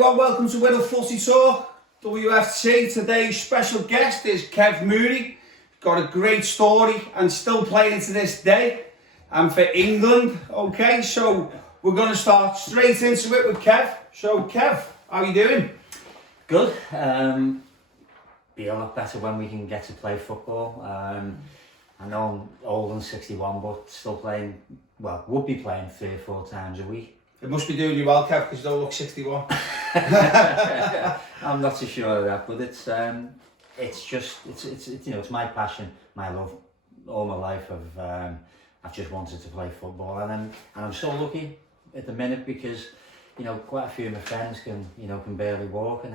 everyone, welcome to Whittle Footy Talk, WFT. Today's special guest is Kev Mooney. Got a great story and still playing to this day, and for England. Okay, so we're going to start straight into it with Kev. So Kev, how are you doing? Good. Be a lot better when we can get to play football. I know I'm old and 61, but still playing, well, would be playing 3 or 4 times a week. It must be doing you well, Kev, because you don't look 61. I'm not too sure of that, but it's you know, it's my passion, my love. All my life I've just wanted to play football, and I'm so lucky at the minute because, you know, quite a few of my friends can barely walk, and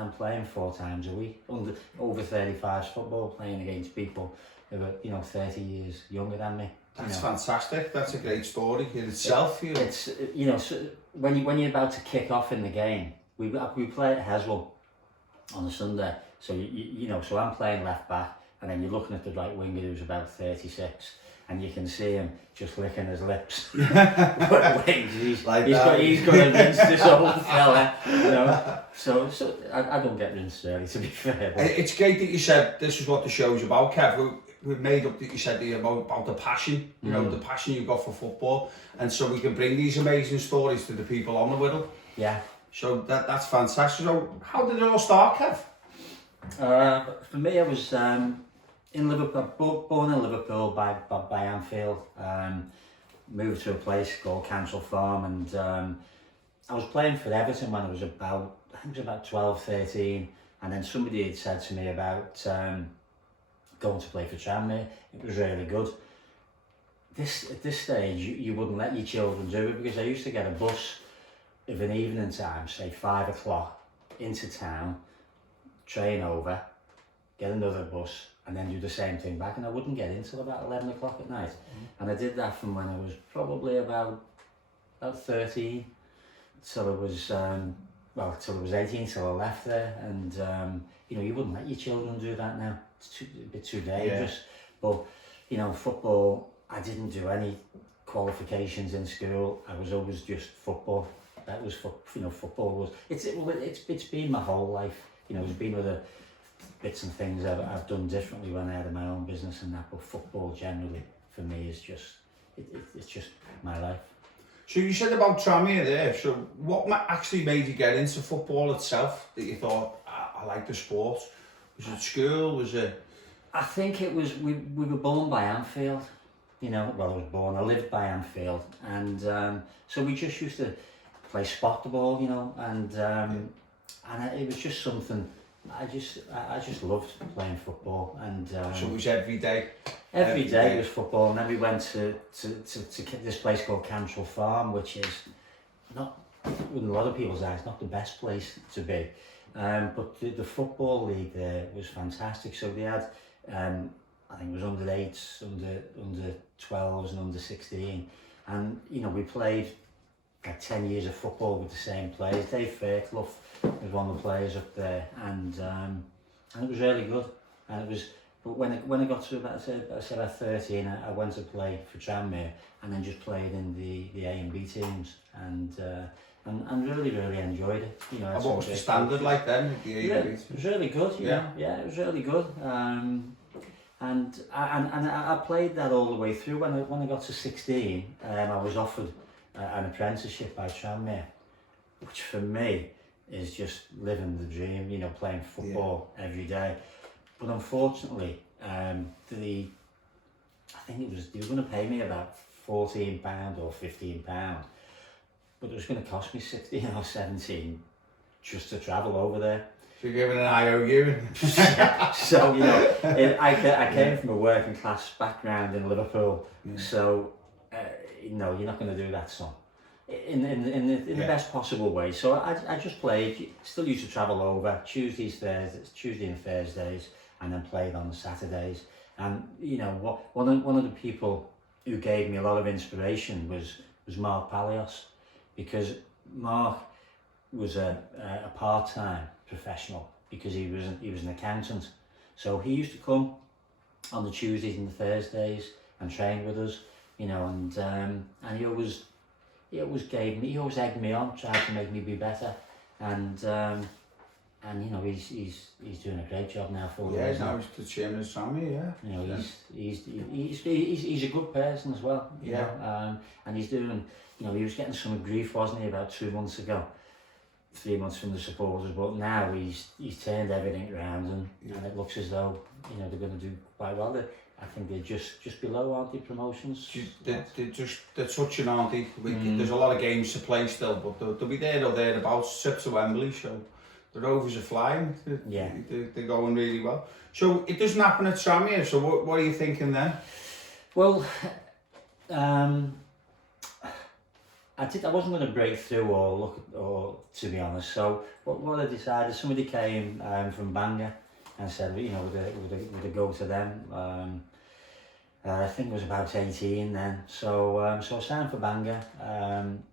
I'm playing 4 times a week, over 35s football, playing against people who are 30 years younger than me. That's fantastic. That's a great story in itself. It's so when you're about to kick off in the game, we play at Heswell on a Sunday. So so I'm playing left back, and then you're looking at the right winger who's about 36, and you can see him just licking his lips. He's got to rinse this old fella, So I don't get rinsed really, to be fair. But it's great that you said this is what the show's about, Kev. We've made up that you said about the passion, the passion you've got for football, and so we can bring these amazing stories to the people on the Whittle. Yeah. So that's fantastic. So how did it all start, Kev? For me, I was in Liverpool, born in Liverpool by Anfield. Moved to a place called Council Farm, and I was playing for Everton when I was about 12, 13, and then somebody had said to me about going to play for Tranmere. It was really good. At this stage, you wouldn't let your children do it, because I used to get a bus of an evening time, say 5 o'clock, into town, train over, get another bus, and then do the same thing back, and I wouldn't get in till about 11 o'clock at night. And I did that from when I was probably about 13 till I was till I was 18, till I left there. And you wouldn't let your children do that now. It's a bit too dangerous. Yeah. But football, I didn't do any qualifications in school. I was always just football. That was football was it's been my whole life. It's been other bits and things I've done differently when I had my own business and that, but football generally for me is just it's just my life. So you said about Tranmere there. So what actually made you get into football itself? That you thought, I like the sport. Was it school? Was it? I think it was. We were born by Anfield. I lived by Anfield, and so we just used to play spot the ball, and it was just something. I just loved playing football, and so it was every day. Every day was football, and then we went to this place called Council Farm, which is not, in a lot of people's eyes, not the best place to be. But the football league there was fantastic. So they had, I think it was under 8s, under 12s, and under 16, and we played like 10 years of football with the same players. Dave Fairclough was one of the players up there, and it was really good. And it was, but when I got to about 13, I went to play for Tranmere, and then just played in the A and B teams, and really enjoyed it. And what was the standard like then? The A and B teams? It was really good. Yeah, it was really good. And I played that all the way through. When I got to 16, I was offered an apprenticeship by Tranmere, which for me is just living the dream, playing football every day. But unfortunately, I think they were going to pay me about £14 or £15, but it was going to cost me 16 or 17 just to travel over there. So you're giving an IOU? So, I came from a working class background in Liverpool, so you're not going to do that, son. In the best possible way. So I just played, still used to travel over Tuesday and Thursdays, and then played on the Saturdays. And one of the people who gave me a lot of inspiration was Mark Palios, because Mark was a part-time professional, because he was an accountant. So he used to come on the Tuesdays and the Thursdays and train with us, and he always egged me on, tried to make me be better. and you know he's doing a great job now for Yeah, us. now he's the chairman of Tranmere, yeah. You know, Yeah. he's a good person as well. You Yeah. know, and he's doing. You know, he was getting some grief, wasn't he, about 2 months ago, 3 months from the supporters. But now he's turned everything around, and it looks as though you know they're going to do quite well. I think they're just below, aren't they, promotions? They're touching, aren't they? There's a lot of games to play still, but they'll be there or thereabouts. Trip to Wembley, so the Rovers are flying. They're going really well. So it doesn't happen at Tranmere. So what are you thinking then? Well, I wasn't going to break through or to be honest. So what I decided, somebody came from Bangor and said, you know, would I go to them? I think I was about 18 then. So I signed for Bangor and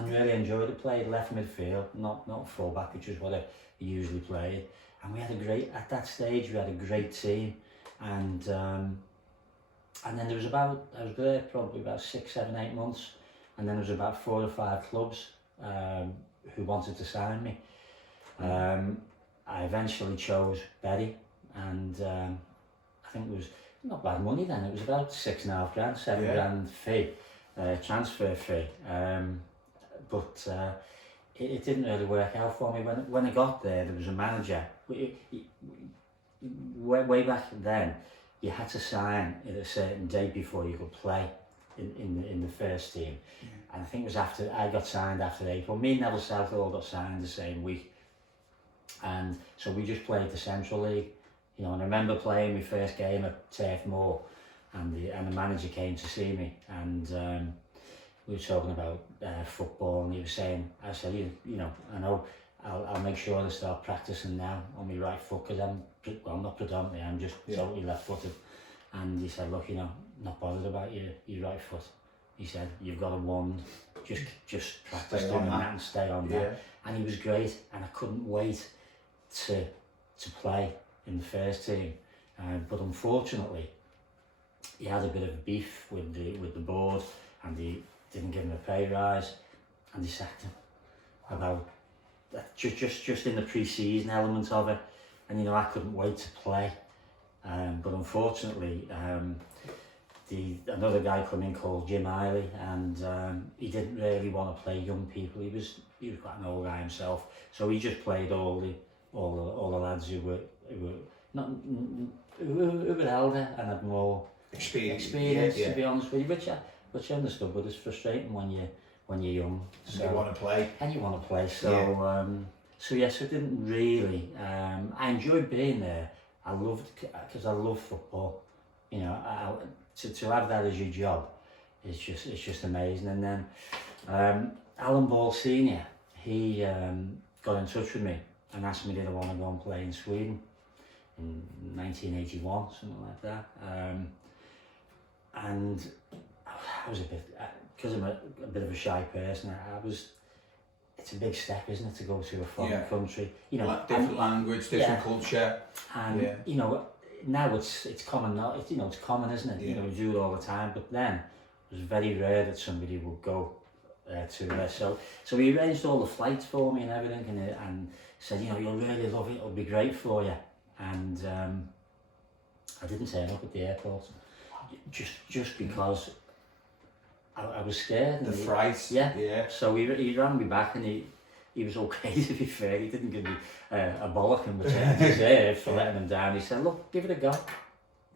really enjoyed it. Played left midfield, not fullback, which is what I usually played. And we had at that stage we had a great team, and then I was there probably about 6, 7, 8 months, and then there was about 4 or 5 clubs who wanted to sign me. I eventually chose Berry, and I think it was not bad money then. It was about 6.5 grand, 7 grand fee, transfer fee. But it didn't really work out for me. When I got there was a manager. Way back then, you had to sign at a certain date before you could play in the first team. And I think it was after I got signed after April. Me and Neville South all got signed the same week, and so we just played the Central League. You know, and I remember playing my first game at Turf Moor, and the manager came to see me, and we were talking about football, and he was saying, I said, you know, I know I'll make sure to start practicing now on my right foot, because I'm not predominantly, I'm just totally left-footed. And he said, look, you know, not bothered about your right foot. He said, you've got a wand, just practice doing that and stay on that. And he was great, and I couldn't wait to play in the first team. But unfortunately, he had a bit of a beef with the board, and he didn't give him a pay rise, and he sacked him about just in the pre-season element of it. And you know, I couldn't wait to play, but unfortunately another guy come in called Jim Eiley, and he didn't really want to play young people. He was quite an old guy himself, so he just played all the lads who were elder and had more experience to be honest with you, which I understood, but it's frustrating when you're young. So you want to play. And you want to play. So yes, I didn't really. I enjoyed being there. I loved, because I love football. You know, to have that as your job is just amazing. And then Alan Ball Senior, he got in touch with me and asked me did I want to go and play in Sweden in 1981, something like that. And I was a bit, because I'm a bit of a shy person, it's a big step, isn't it, to go to a foreign country, you know, different language, different culture, and you know, now it's common now, it's common, isn't it? You know, we do it all the time, but then it was very rare that somebody would go to there. So he arranged all the flights for me and everything, and said, you know, you'll really love it, it'll be great for you. And I didn't turn up at the airport, just because I was scared. The fright. Yeah. So he rang me back, and he was okay, to be fair. He didn't give me a bollocking, which I deserved for letting him down. He said, look, give it a go.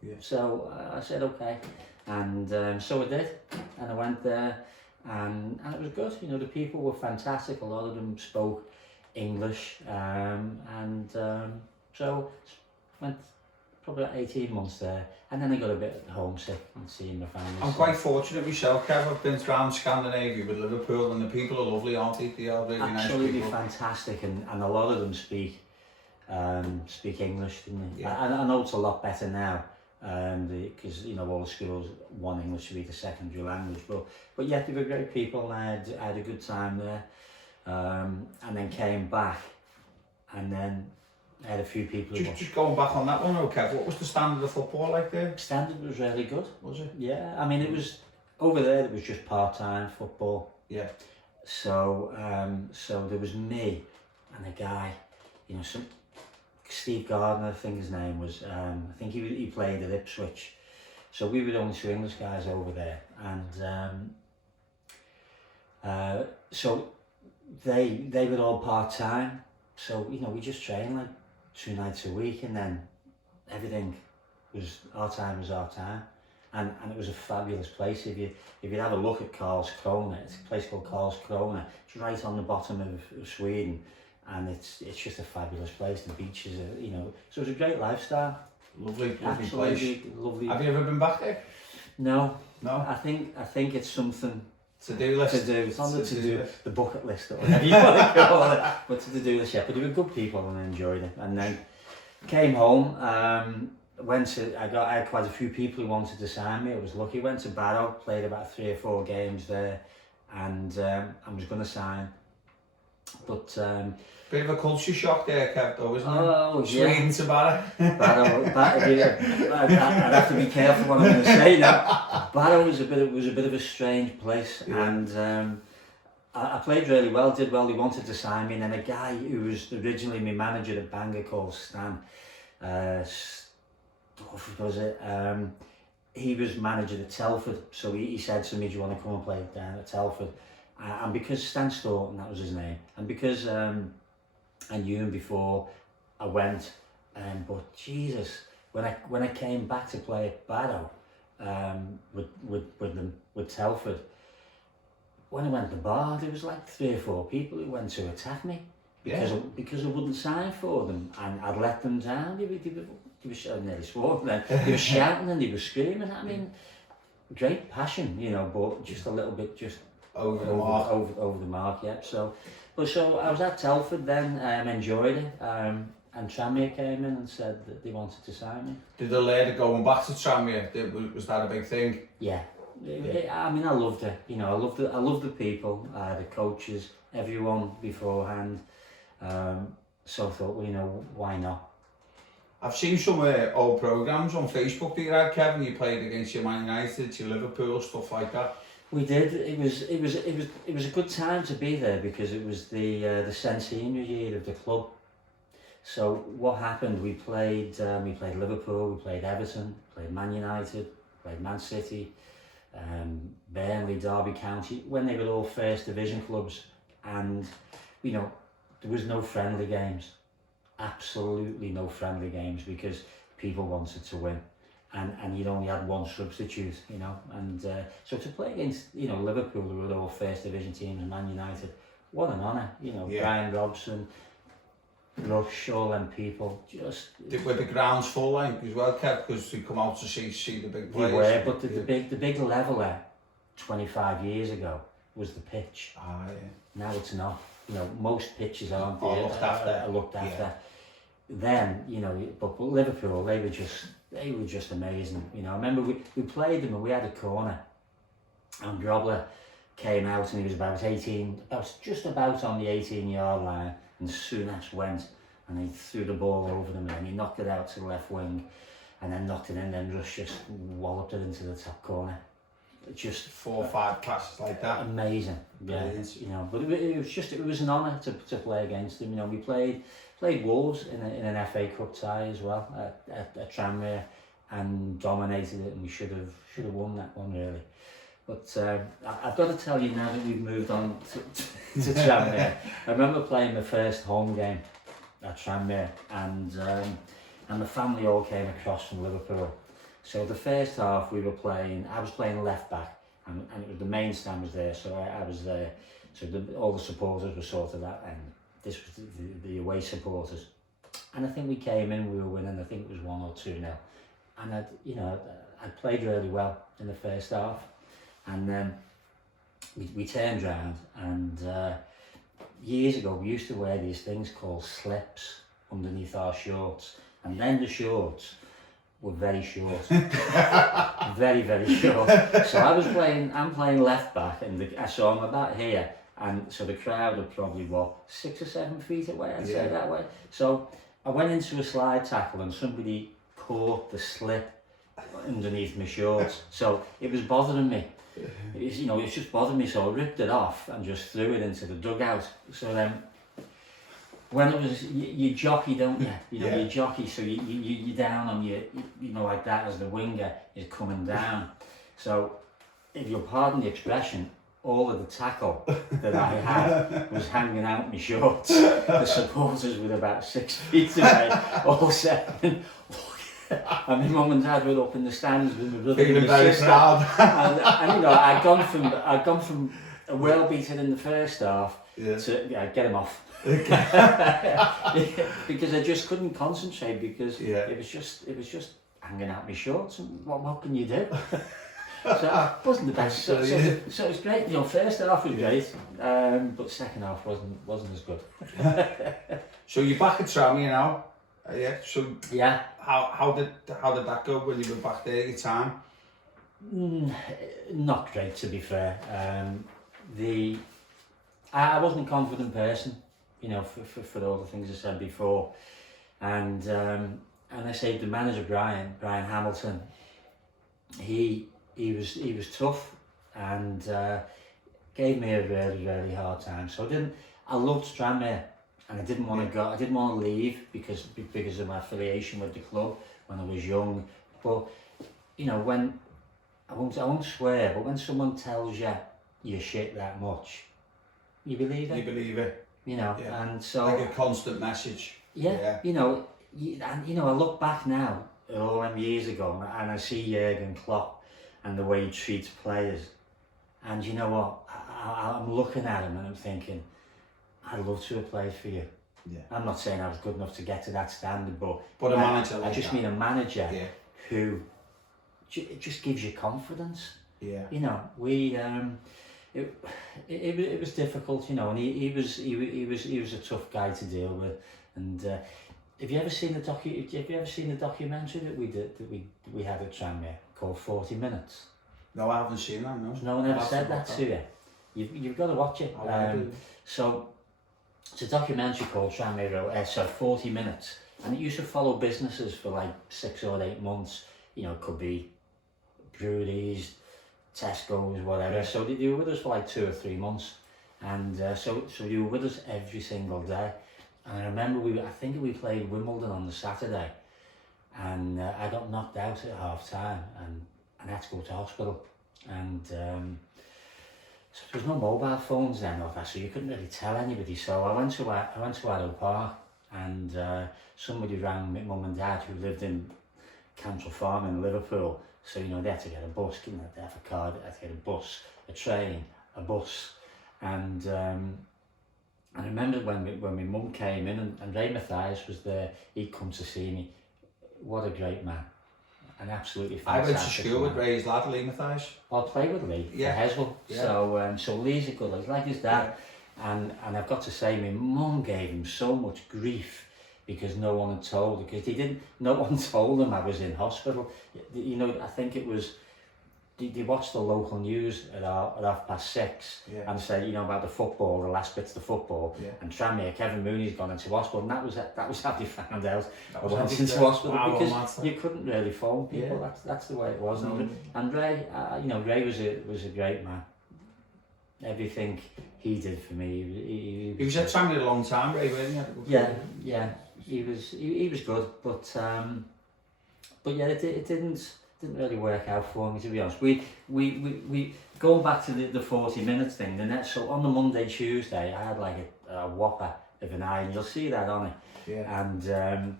Yeah. So I said, okay. And so I did. And I went there, and it was good. You know, the people were fantastic. A lot of them spoke English. So went probably about 18 months there, and then I got a bit homesick and seeing my family. I'm quite fortunate myself, Kev. I've been around Scandinavia with Liverpool, and the people are lovely, aren't they? They are really nice people. Absolutely fantastic, and a lot of them speak English, didn't they? Yeah. I know it's a lot better now, because you know, all the schools want English to be the secondary language, but yeah, they were great people, and I had a good time there, and then came back, and then I had a few people. Just going back on that one, okay. What was the standard of football like there? Standard was really good. Was it? Yeah, I mean, it was over there. It was just part-time football. Yeah. So there was me and a guy, you know, some Steve Gardner, I think his name was. I think he played at Ipswich. So we were the only two English guys over there, and so they were all part-time. So you know, we just trained like 2 nights a week, and then everything was our time, and it was a fabulous place. If you have a look at Karlskrona, it's a place called Karlskrona. It's right on the bottom of Sweden, and it's just a fabulous place. The beaches are, you know, so it's a great lifestyle. Lovely Absolutely place. Lovely. Have you ever been back there? No. No. I think it's something to do list. To do. It's on the bucket list or whatever you want to call it. But to do list, yeah. But they were good people and I enjoyed it. And then came home. I had quite a few people who wanted to sign me. I was lucky. Went to Barrow, played about 3 or 4 games there, and I was going to sign. But bit of a culture shock there, Kev, though, isn't it? Oh, Sweden to Barrow. I'd have to be careful what I'm going to say now. Barrow was a bit of a strange place, and I played really well, did well. They wanted to sign me, and then a guy who was originally my manager at Bangor called Stan, he was manager at Telford, so he said to me, "Do you want to come and play down at Telford?" And because Stan Staunton, that was his name, and because I knew him before I went, but Jesus, when I came back to play at Barrow with Telford, when I went to the bar, there was like 3 or 4 people who went to attack me because I wouldn't sign for them, and I'd let them down. They were I nearly swore then. They were shouting and they were screaming. I mean, great passion, you know, but just a little bit just over the mark, yeah. So I was at Telford then, enjoyed it, and Tranmere came in and said that they wanted to sign me. Did the lady going back to Tranmere, was that a big thing? Yeah. I mean, I loved it, you know, I loved the people, the coaches, everyone beforehand, so I thought, well, you know, why not? I've seen some old programmes on Facebook that you had, Kevin. You played against your Man United, your Liverpool, stuff like that. We did. It was a good time to be there because it was the centenary year of the club. So what happened? We played Liverpool, we played Everton, played Man United, played Man City, Burnley, Derby County, when they were all first division clubs, and you know, there was no friendly games, absolutely no friendly games, because people wanted to win. And you'd only had one substitute, you know, and so to play against, you know, Liverpool, who were all first division teams, and Man United, what an honour, you know, Brian Robson, Rush, all them people, just... Were the grounds full like as well, Kev, because we come out to see the big players? They were, but the big leveller 25 years ago was the pitch. Ah, yeah. Now it's not, you know, most pitches aren't looked after. Yeah. Then, you know, but Liverpool, they were just amazing. You know, I remember we played them and we had a corner, and Grobler came out and he was just about on the 18-yard line, and Souness went and he threw the ball over them and he knocked it out to the left wing and then knocked it in, and then Rush just walloped it into the top corner. Just 4 or 5 passes like that. Amazing. Yeah, you know, but it was an honour to play against them. You know, we played Wolves in an FA Cup tie as well at Tranmere, and dominated it, and we should have won that one really. But I've got to tell you now that we've moved on to Tranmere. I remember playing my first home game at Tranmere, and the family all came across from Liverpool. So the first half I was playing left back, and it was the main stand was there, so I was there. So all the supporters were sort of that, and this was the away supporters. And I think we came in, we were winning, I think it was 1 or 2-0. And I'd played really well in the first half. And then we turned around, and years ago we used to wear these things called slips underneath our shorts, and then the shorts were very short. Very, very short. So I'm playing left back, and so I'm about here, and so the crowd are probably 6 or 7 feet away, I'd say that way. So I went into a slide tackle and somebody caught the slip underneath my shorts, so it was bothering me. It's just bothered me, so I ripped it off and just threw it into the dugout. So then when it was you jockey, don't you? You know, Yeah. you jockey, so you're down on your, you know, like that as the winger is coming down. So, if you'll pardon the expression, all of the tackle that I had was hanging out my shorts. The supporters were about 6 feet away, all seven. And my mum and dad were up in the stands with my brother and my sister. And you know, I'd gone from a well beaten in the first half to get him off. Because I just couldn't concentrate because it was just hanging out my shorts, and what can you do? So it wasn't the best. So it was great. You know, first half was great, but second half wasn't as good. So you're back at Tranmere now. Yeah. So yeah. How did that go when you were back there? Your time? Not great, to be fair. I wasn't a confident person, you know, for all the things I said before, and I say the manager Brian Hamilton, he was tough and gave me a really hard time. So I loved Tranmere, and I didn't want to go. I didn't want to leave because of my affiliation with the club when I was young. But you know, when I won't swear, but when someone tells you you're shit that much, you believe it. You believe it. You know, and so like a constant message. Yeah. You know, I look back now at all them years ago, and I see Jurgen Klopp and the way he treats players, and you know what? I'm looking at him and I'm thinking, I'd love to have played for you. Yeah. I'm not saying I was good enough to get to that standard, but a manager. Like I just mean a manager who just gives you confidence. Yeah. You know, it was difficult, you know, and he was a tough guy to deal with. And have you ever seen the documentary that we had at Tranmere called 40 Minutes? No, I haven't seen that. No one ever said that to you. You've got to watch it. So it's a documentary called 40 Minutes, and it used to follow businesses for like 6 or 8 months. You know, it could be breweries, Tesco's, whatever. So they were with us for like 2 or 3 months, and so they were with us every single day. And I remember I think we played Wimbledon on the Saturday, and I got knocked out at half time, and I had to go to hospital. And so there was no mobile phones then, or that, so you couldn't really tell anybody. So I went to Addo Park, and somebody rang my mum and dad who lived in Council Farm in Liverpool. So, you know, they had to get a bus, they had a car, they had to get a bus, a train, a bus. And I remember when my mum came in, and Ray Mathias was there. He'd come to see me. What a great man. An absolutely fantastic I went to school with Ray's lad, Lee Mathias. I played with Lee for Heswell. Yeah. So Lee's a good lad. He's like his dad. Yeah. And I've got to say, my mum gave him so much grief because no one had told her, because no one told him I was in hospital. You know, I think it was, they watched the local news at 6:30 and said, you know, about the football, the last bits of the football, and Tranmere, Kevin Mooney's gone into hospital, and that was how they found out I went into hospital, because you couldn't really phone people. Yeah. That's the way it was. And Ray, you know, Ray was a great man. Everything he did for me, he was at Tranmere a long time, Ray, wasn't he? Yeah. He was good, but yeah, it didn't really work out for me, to be honest. We going back to the 40 minutes thing. So on the Monday, Tuesday, I had like a whopper of an eye, and you'll see that on it. Yeah. And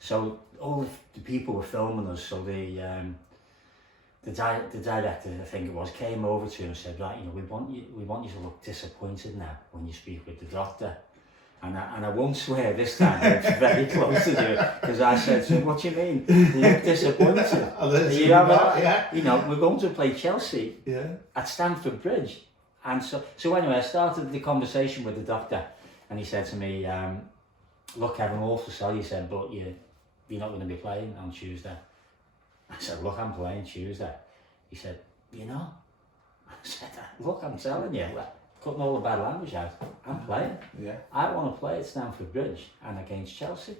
so all the people were filming us. So the director, I think it was, came over to him and said, right, you know, we want you to look disappointed now when you speak with the doctor. And I won't swear this time, it's very close to you, because I said to him, what do you mean? You look disappointed. You know, we're going to play Chelsea at Stamford Bridge. And so anyway, I started the conversation with the doctor, and he said to me, look, I'm awful sorry, he said, but you're not going to be playing on Tuesday. I said, look, I'm playing Tuesday. He said, you know? I said, look, I'm telling you, cutting all the bad language out, I'm playing. Yeah. I want to play at Stamford Bridge and against Chelsea.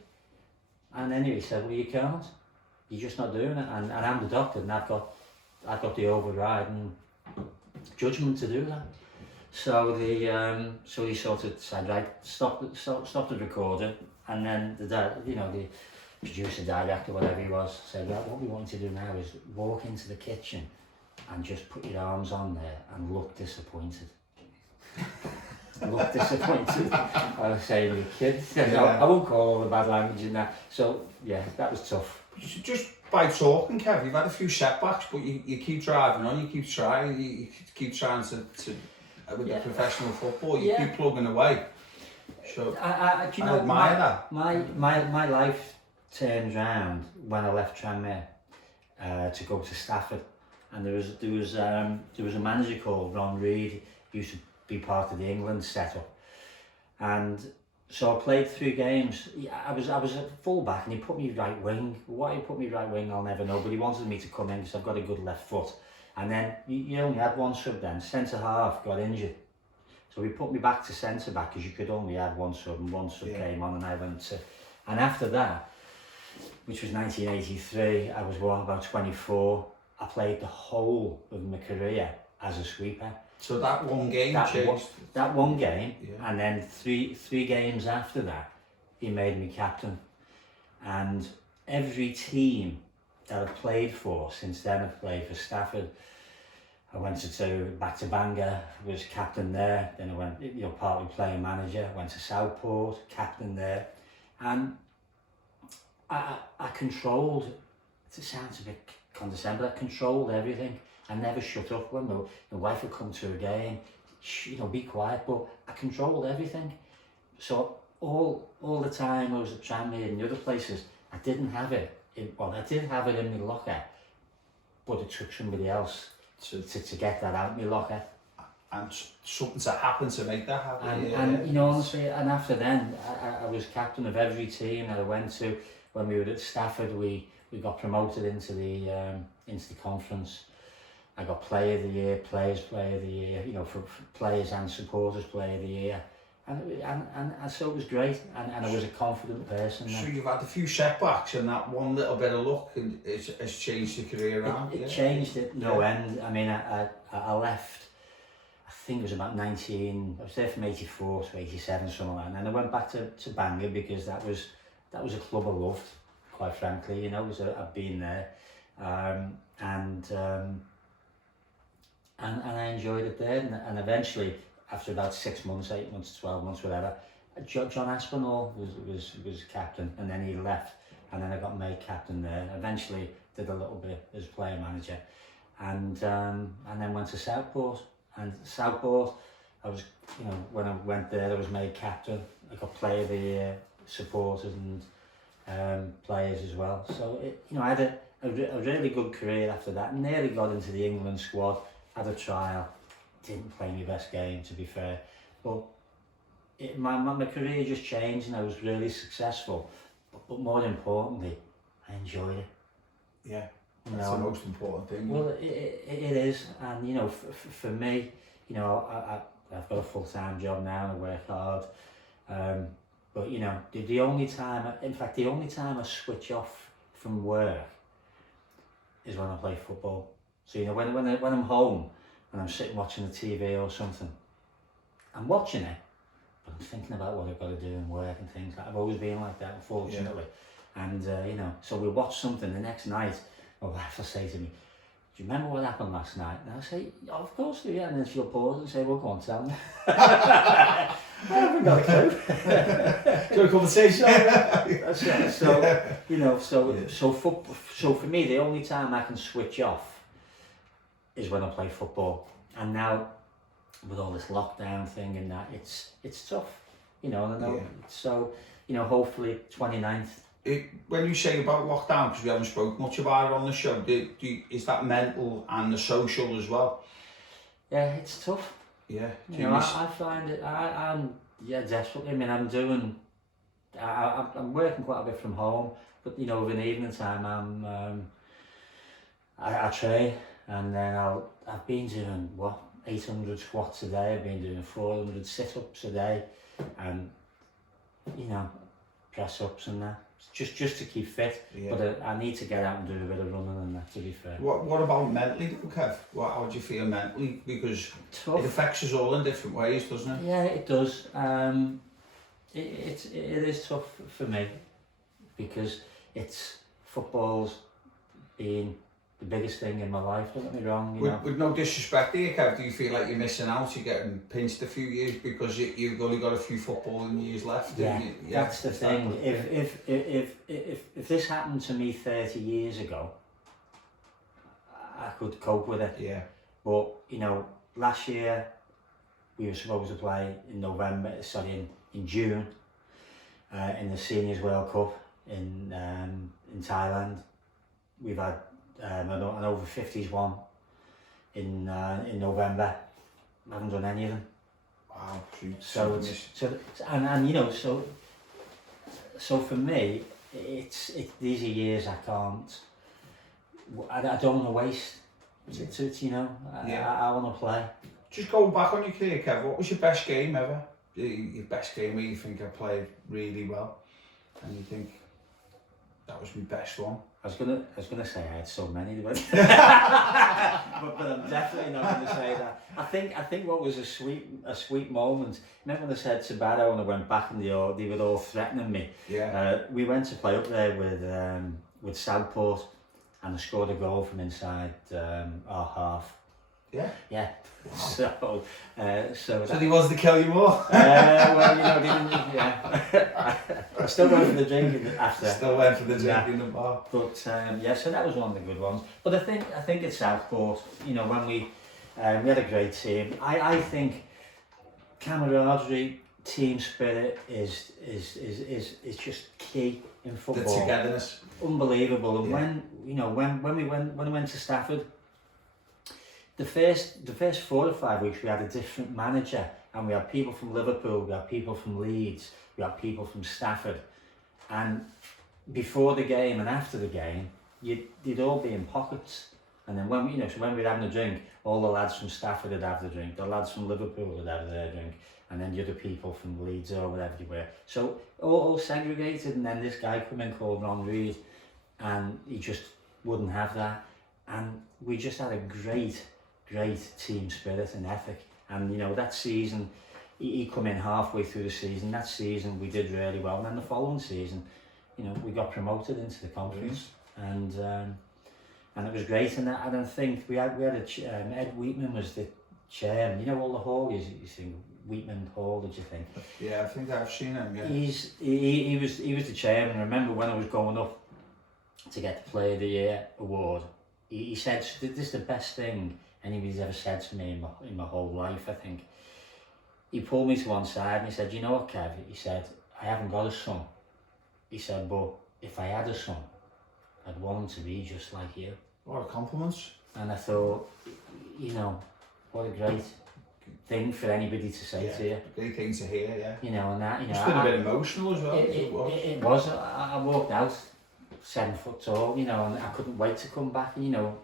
And then he said, well, you can't. You're just not doing it. And I'm the doctor, and I've got the overriding judgment to do that. So so he sort of said, right, stop the recording, and then the producer, director, whatever he was, said, well, what we want to do now is walk into the kitchen and just put your arms on there and look disappointed. Look disappointed. I was saying, you kid. I won't call all the bad language in that. So yeah, that was tough. Just by talking, Kev, you've had a few setbacks, but you keep driving on, you keep trying, you keep trying to with the professional football, you keep plugging away. So I admire that. My life turned round when I left Tranmere to go to Stafford, and there was a manager called Ron Reid, who used to be part of the England setup, and so I played 3 games. I was a full back, and he put me right wing. Why he put me right wing, I'll never know, but he wanted me to come in because I've got a good left foot. And then you only had one sub then. Centre half got injured, so he put me back to centre back because you could only have one sub, and one sub came on, and I went to. And after that, which was 1983, I was about 24. I played the whole of my career as a sweeper. So that one game changed. That one game, and then three games after that, he made me captain. And every team that I've played for since then, I've played for Stafford. I went back to Bangor, was captain there. Then I went, partly playing manager. Went to Southport, captain there, and I controlled. It sounds a bit condescending, but I controlled everything. I never shut up when my wife would come to a game. Be quiet, but I controlled everything. So all the time I was at Tranmere and the other places, I didn't have it. I did have it in my locker, but it took somebody else to get that out of my locker. And something to happen to make that happen. And honestly, and after then, I was captain of every team that I went to. When we were at Stafford, we got promoted into the conference. I got Player of the Year, Players Player of the Year, for players and supporters Player of the Year. And so it was great, and I was a confident person. So you've had a few setbacks, and that one little bit of luck has changed your career around. It changed it no end. I mean, I left, I think it was about I was there from 84 to 87, something like that. And then I went back to Bangor because that was a club I loved, quite frankly. I've been there, and I enjoyed it there. And eventually, after about 6 months, 8 months, 12 months, whatever, John Aspinall was captain, and then he left, and then I got made captain there. Eventually, did a little bit as player manager, and then went to Southport. And Southport, I was, when I went there, I was made captain. I got Player of the Year, supporters, and players as well. So I had a really good career after that. Nearly got into the England squad. Had a trial. Didn't play my best game, to be fair, but my career just changed, and I was really successful. But more importantly, I enjoyed it. Yeah, that's the most important thing. Well, it is, and for me, I've got a full-time job now. I work hard, but the only time, in fact, the only time I switch off from work is when I play football. So when I'm home and I'm sitting watching the TV or something, I'm watching it, but I'm thinking about what I've got to do in work and things. I've always been like that, unfortunately. Yeah. And so we watch something the next night. My wife will say to me, "Do you remember what happened last night?" And I'll say, "Oh, of course do, yeah." And then she'll pause and say, "Well, go on, tell me." I haven't got a clue. Do you want a conversation? So for me, the only time I can switch off is when I play football. And now, with all this lockdown thing and that, it's tough, So, hopefully 29th. When you say about lockdown, because we haven't spoken much about it on the show, is that mental and the social as well? Yeah, it's tough. Yeah. I find it, I'm desperately. I mean, I'm working quite a bit from home, but with an evening time, I train, and then I've been doing 800 squats a day. I've been doing 400 sit-ups a day, and press ups and that. just to keep fit. Yeah. But I need to get out and do a bit of running and that, to be fair. What about mentally, though, Kev? How do you feel mentally? Because Tough. it affects us all in different ways, doesn't it? Yeah, it does. It is tough for me because football's been the biggest thing in my life, don't get me wrong. You know? With no disrespect to you, Kev, do you feel like you're missing out, you're getting pinched a few years because you've only got a few footballing years left? Yeah, that's the thing. If this happened to me 30 years ago, I could cope with it. Yeah. But, you know, last year we were supposed to play in June, in the Seniors World Cup in Thailand. We've had an over 50s one in November. I haven't done any of them. Wow. So you know, so for me, these are years I can't. I don't want to waste. You know, I want to play. Just going back on your career, Kev, what was your best game ever? Your best game where you think I played really well, and you think that was my best one? I was gonna say I had so many, but I'm definitely not gonna say that. I think what was a sweet moment. Remember when I said to Barrow and I went back and they were all threatening me. Yeah. We went to play up there with Southport, and I scored a goal from inside our half. Yeah. Yeah. So he was to kill you more. Well, you know, yeah. I still went for the drink after. Still went for the drink in the bar. But yeah, so that was one of the good ones. But I think at Southport, you know, when we had a great team. I think camaraderie, team spirit is just key in football. The togetherness. Unbelievable. And when we went to Stafford, the first 4 or 5 weeks we had a different manager, and we had people from Liverpool, we had people from Leeds, we had people from Stafford, and before the game and after the game, you'd all be in pockets. And then when we were having a drink, all the lads from Stafford would have the drink, the lads from Liverpool would have their drink, and then the other people from Leeds over everywhere. So all segregated, and then this guy come in called Ron Reid, and he just wouldn't have that. And we just had a great team spirit and ethic. And you know, that season, he come in halfway through the season. That season we did really well. And then the following season, you know, we got promoted into the conference, and it was great. And I think we had Ed Wheatman was the chairman. You know, all the hall you think Wheatman Hall. Did you think? Yeah, I think I've seen him. Yeah. He was the chairman. I remember when I was going up to get the Player of the Year award, he said, "This is the best thing anybody's ever said to me in my whole life." I think he pulled me to one side and he said, "You know what, Kev?" He said, "I haven't got a son." He said, "But if I had a son, I'd want him to be just like you." What a compliment. And I thought, you know, what a great thing for anybody to say to you. Great thing to hear, yeah. You know, and that, you know, it's been a bit emotional as well. It was. I walked out 7 foot tall, you know, and I couldn't wait to come back. And, you know,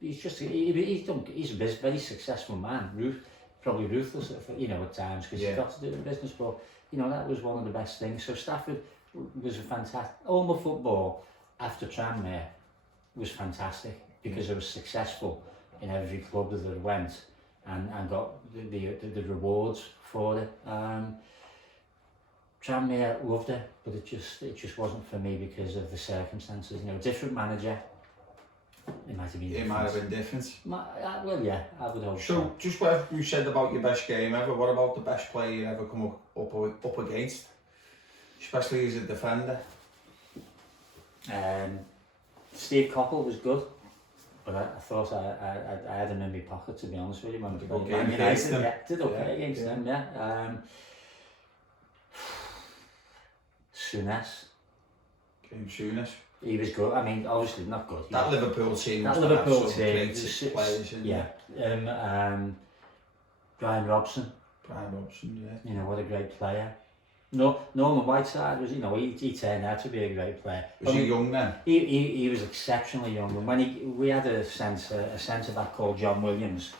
he's just he's a very successful man. Probably ruthless, you know, at times because he's got to do the business. But you know, that was one of the best things. So Stafford was a fantastic. All the football after Tranmere was fantastic because it was successful in every club that it went, and got the rewards for it. Tranmere loved it, but it just wasn't for me because of the circumstances. You know, different manager. It might have been different. It might have been different. Well, yeah, I would hope so. So, just what you said about your best game ever, what about the best player you ever come up against? Especially as a defender? Steve Coppell was good, but I thought I had him in my pocket, to be honest with you. When Man United, did okay against them, yeah. Souness. Souness. He was good. I mean, obviously not good. That Liverpool team. That Liverpool team. Great players. Yeah. Brian Robson. Yeah. You know, what a great player. No, Norman Whiteside was, you know, he turned out to be a great player. Was he young then? He was exceptionally young. And when we had a centre back called John Williams,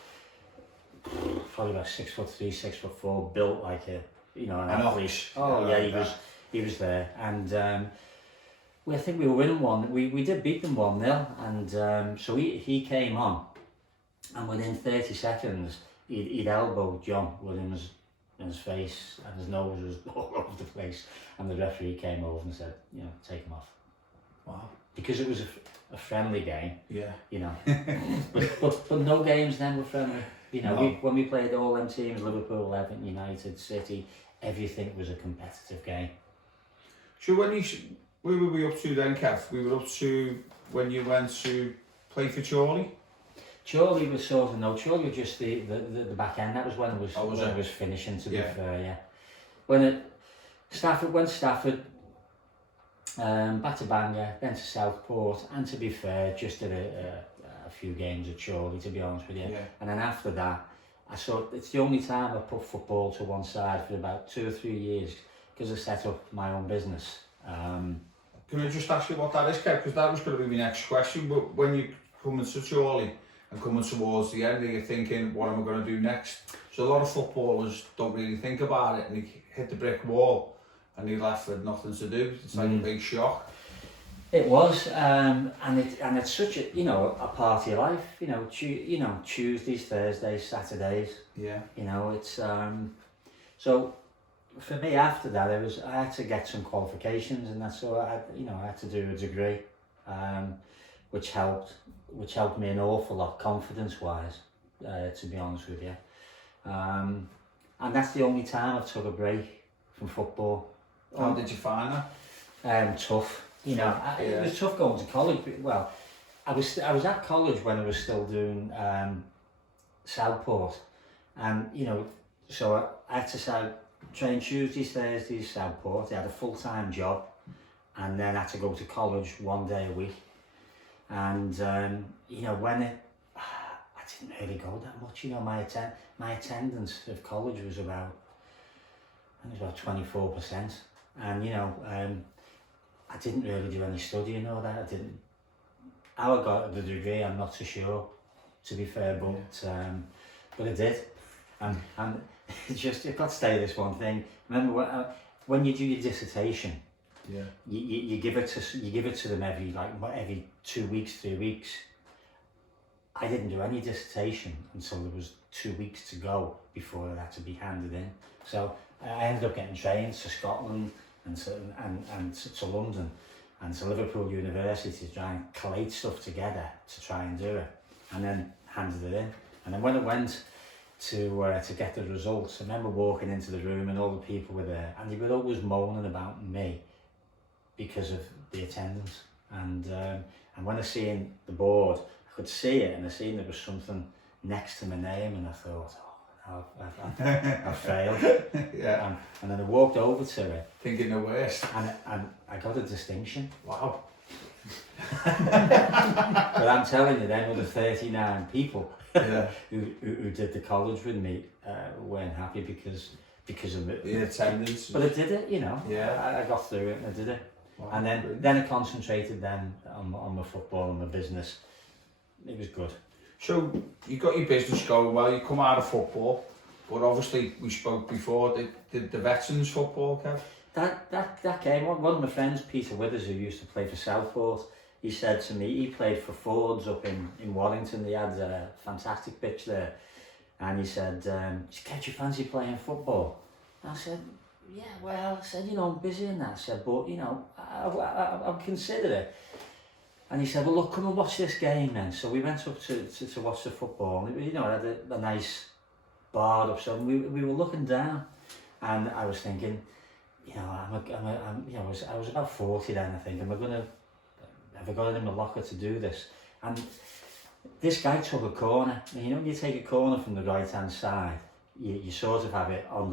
probably about 6'3", 6'4", built like a, you know, an athlete. Oh yeah, he was there. And I think we were winning one. We did beat them 1-0, and so he came on, and within 30 seconds he'd elbowed John Williams in his face, and his nose was all over the place, and the referee came over and said, take him off. Wow. Because it was a friendly game. Yeah. But no games then were friendly. No. When we played all them teams, Liverpool, Everton, United, City, everything was a competitive game. So where were we up to then, Kev? We were up to when you went to play for Chorley? Chorley was Chorley was just the back end. That was when it was, it was finishing, to be fair, yeah. Went Stafford, back to Bangor, then to Southport, and to be fair, just did a few games at Chorley, to be honest with you. Yeah. And then after that, it's the only time I put football to one side for about 2 or 3 years, because I set up my own business. Can I just ask you what that is, Kev? Because that was going to be my next question. But when you come into Chorley and coming towards the end, you're thinking, what am I going to do next? So a lot of footballers don't really think about it, and they hit the brick wall and you're left with nothing to do. It's like a big shock. It was, and it's such a a part of your life. Tuesdays, Thursdays, Saturdays. Yeah. It's so for me after that I had to get some qualifications, and that's so I had to do a degree, which helped me an awful lot confidence wise, to be honest with you. And that's the only time I took a break from football. How did you find that? Tough. It was tough going to college. Well, I was at college when I was still doing Southport, and so I had to train Tuesdays, Thursdays, Southport. I had a full-time job, and then I had to go to college 1 day a week. And when I didn't really go that much. My attendance of college was about 24%, and I didn't really do any studying or that. How I got the degree, I'm not so sure, to be fair, but I did. And just, I've got to say this one thing. Remember when you do your dissertation, you give it to them every 2 weeks, 3 weeks. I didn't do any dissertation until there was 2 weeks to go before it had to be handed in. So I ended up getting trained to Scotland and to London and to Liverpool University to try and collate stuff together to try and do it, and then handed it in. And then when it went to get the results, I remember walking into the room and all the people were there, and they were always moaning about me because of the attendance. And when I seen the board, I could see it, and I seen there was something next to my name, and I thought, I've failed. Yeah. And then I walked over to it, thinking the worst, and I got a distinction. Wow. But I'm telling you, them were the 39 people who did the college with me weren't happy because of the attendance. But I did it, Yeah. I got through it and I did it. Wow, and then I concentrated on my football and my business. It was good. So you got your business going well, you come out of football, but obviously we spoke before, the veterans football, Kev? That game, one of my friends, Peter Withers, who used to play for Southport, he said to me, he played for Fords up in Warrington. They had a fantastic pitch there, and he said, "Kev, you fancy playing football?" And I said, "Yeah, well," I said, "I'm busy in that." I said, "But, I'll consider it." And he said, "Well, look, come and watch this game then." So we went up to watch the football. And, it had a nice bar up, so we were looking down, and I was thinking, I was about 40 then. I think, have I got it in my locker to do this? And this guy took a corner. And when you take a corner from the right hand side, you sort of have it on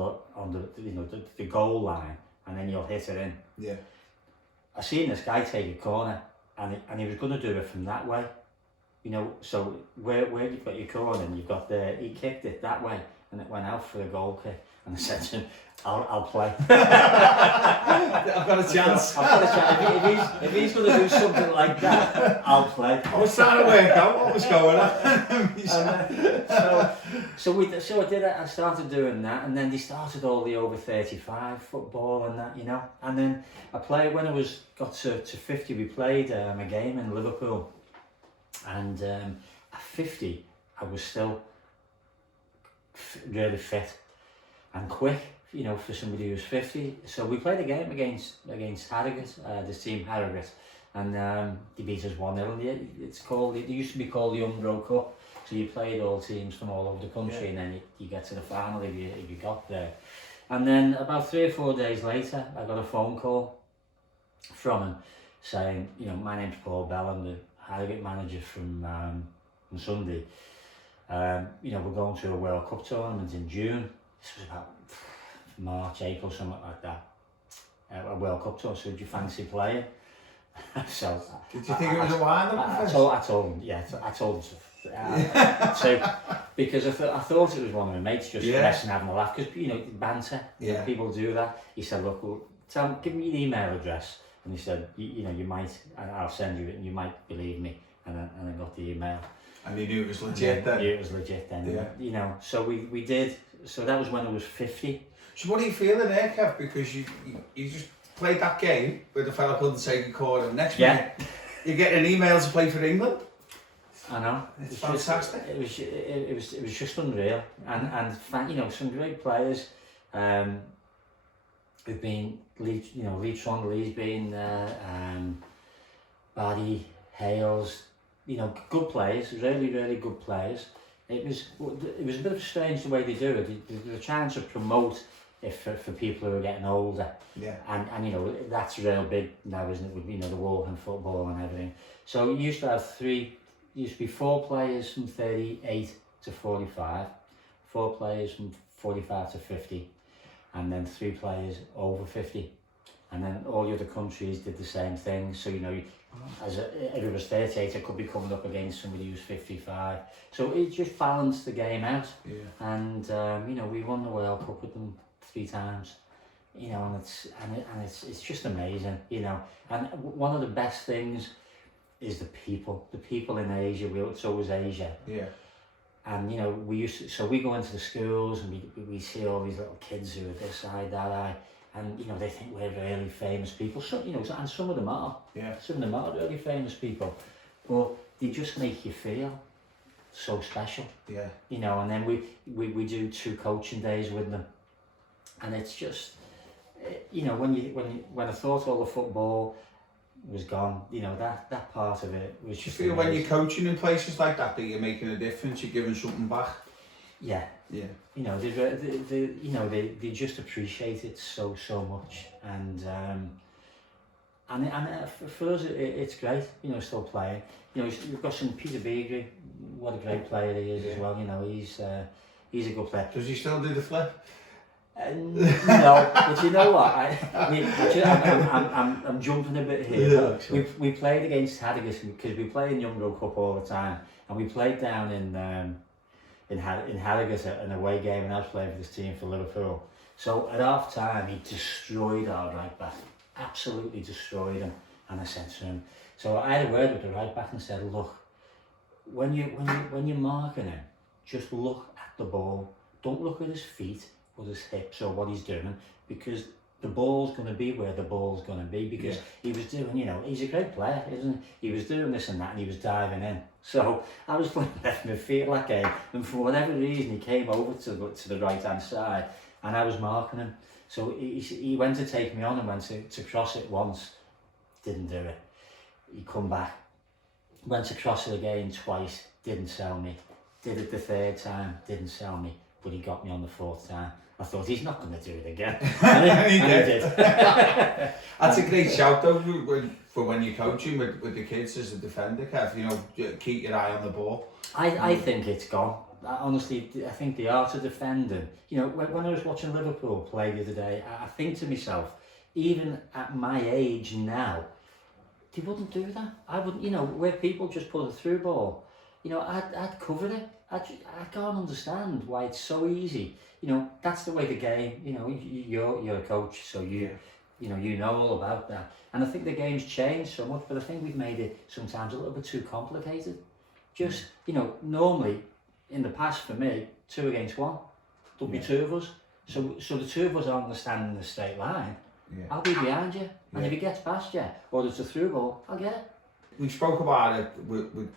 the goal line, and then you'll hit it in. Yeah. I seen this guy take a corner, and he was going to do it from that way. So where you've got your corner and you've got there, he kicked it that way, and it went out for a goal kick. And I said to him, I'll play. I've got a chance. I've got a chance. If he's going to do something like that, I'll play. I was trying to work out what was going on. So I did it. I started doing that, and then they started all the over 35 football and that, you know. And then I played when I got to 50. We played a game in Liverpool, and at 50, I was still really fit and quick, you know, for somebody who's 50. So we played a game against Harrogate, this team Harrogate, and they beat us 1-0. It's called, it used to be called the Umbro Cup. So you played all teams from all over the country, and then you get to the final if you got there. And then about 3 or 4 days later, I got a phone call from him saying, you know, my name's Paul Bell, I'm the Harrogate manager from Sunday. You know, we're going to a World Cup tournament in June. This was about March, April, something like that. A World Cup tour, so do you fancy playing? So did you think it was a wind-up? I told him, yeah, I told him so because I thought it was one of my mates just messing, having a laugh, because, you know, banter, people do that. He said, look, well, give me your email address, and he said, you know, you might, and I'll send you it, and you might believe me, and I got the email. And you knew it was legit then? I knew it was legit then, you know, so we did, so that was when I was 50. So what are you feeling there, Kev? Because you just played that game with the fella couldn't take a call, and next minute you get an email to play for England. I know. It's fantastic. It was just unreal, and you know, some great players who've been Lee Lee's been Barry Hales, you know, good players, really good players. It was a bit of a strange the way they do it. They're trying to promote it for people who are getting older. Yeah. And you know, that's real big now, isn't it? With, you know, the walking football and everything. So you used to have used to be 4 players from 38 to 45, 4 players from 45 to 50, and then 3 players over 50. And then all the other countries did the same thing. So, you know, if it was 38, it could be coming up against somebody who's 55. So it just balanced the game out. Yeah. And, you know, we won the World Cup with them 3 times. You know, and it's just amazing, you know. And one of the best things is the people in Asia. It's always Asia. Yeah. And, you know, we go into the schools and we see all these little kids who are this side, that eye. And, you know, they think we're really famous people. So, you know, and some of them are. Yeah. Some of them are really famous people. But they just make you feel so special. Yeah. You know, and then we do 2 coaching days with them. And it's just, you know, when I thought all the football was gone, you know, that part of it was just. Do you feel when you're coaching in places like that you're making a difference, you're giving something back? Yeah. Yeah. You know, they just appreciate it so much, and for us it's great. You know, still playing. You know, we've got some Peter Beagrey. What a great player he is as well. You know, he's a good player. Does he still do the flip? No, but you know what? I'm jumping a bit here. Yeah, we played against Harrogate because we play in Umbro Cup all the time, and we played down in Harrogate an away game, and I was playing for this team for Liverpool. So at half time, he destroyed our right back, absolutely destroyed him. And I said to him, so I had a word with the right back and said, look, when you're marking him, just look at the ball. Don't look at his feet or his hips or what he's doing, because the ball's going to be where the ball's going to be, because he was doing, you know, he's a great player, isn't he? He was doing this and that, and he was diving in. So I was playing left midfield that game, and for whatever reason he came over to the right hand side, and I was marking him. So he went to take me on and went to cross it once, didn't do it. He come back, went to cross it again twice, didn't sell me. Did it the 3rd time, didn't sell me, but he got me on the 4th time. I thought, he's not going to do it again. And he did. That's a great shout though, for when you're coaching with the kids as a defender, Kev, you know, keep your eye on the ball. I think it's gone. Honestly, I think the art of defending, you know, when I was watching Liverpool play the other day, I think to myself, even at my age now, they wouldn't do that. I wouldn't, you know, where people just put a through ball, you know, I'd cover it. I can't understand why it's so easy. You know, that's the way the game. You know, you're a coach, so you know all about that. And I think the game's changed so much, but I think we've made it sometimes a little bit too complicated. Just you know, normally in the past for me, 2 against 1, there'll be 2 of us. So the 2 of us aren't standing in a straight line. I'll be behind you, and if he gets past you, or there's a through ball, I'll get it. We spoke about it with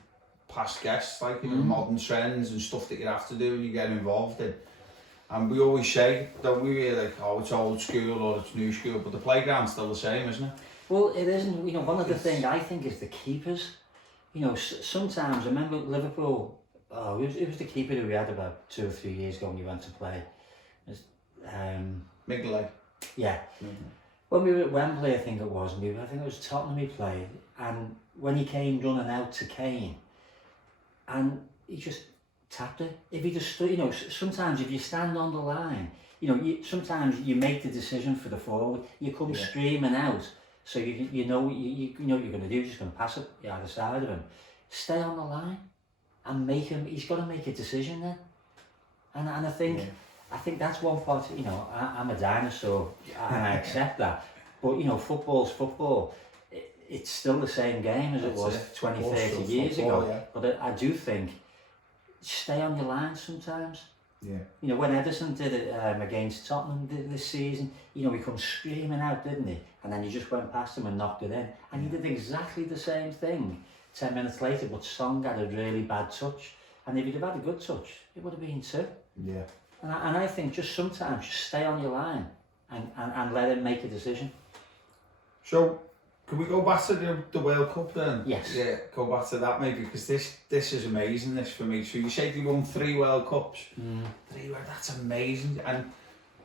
past guests, like you know, modern trends and stuff that you have to do and you get involved in. And we always say, don't we, really, like, oh, it's old school or it's new school, but the playground's still the same, isn't it? Well, it isn't. You know, one of the things I think is the keepers. You know, sometimes I remember Liverpool. Oh, it was the keeper who we had about 2 or 3 years ago when we went to play. It was, Migley. Yeah. When we were at Wembley, I think it was, and I think it was Tottenham he played, and when he came running out to Kane, and he just tapped it. If he just, you know, sometimes if you stand on the line, you know, sometimes you make the decision for the forward, you come streaming out, so you know what you're going to do, you're just going to pass it the other side of him. Stay on the line and make him, he's got to make a decision then. And I think that's one part, you know, I'm a dinosaur and I accept that, but you know, football's football. It's still the same game as it was 20, 30 years ago. Yeah. But I do think, stay on your line sometimes. Yeah. You know, when Ederson did it against Tottenham this season, you know, he come screaming out, didn't he? And then he just went past him and knocked it in. And he did exactly the same thing 10 minutes later, but Song had a really bad touch. And if he'd have had a good touch, it would have been 2. Yeah. And I think just sometimes, just stay on your line and let him make a decision. So, can we go back to the World Cup then? Yes. Yeah, go back to that maybe, because this is amazing, this for me. So you say they won 3 World Cups. 3, that's amazing. And